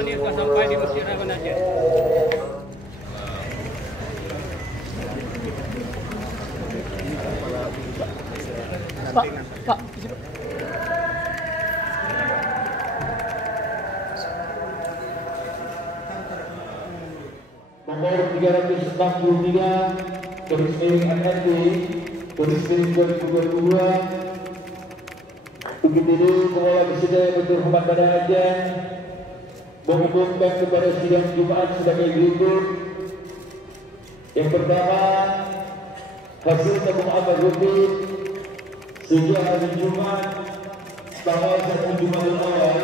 Jalani sampai di Masjid Rawan Aceh. Pak. Nomor 363 garis miring NND garis miring 2022 Bukit Duri Kepala Presiden Dr. Muhammad Badar Aceh mengumumkan kepada sidang Jumat sebagai berikut. Yang pertama, hasil tabung amal rutin sejak hari Jumat tanggal 1 Jumadil Awal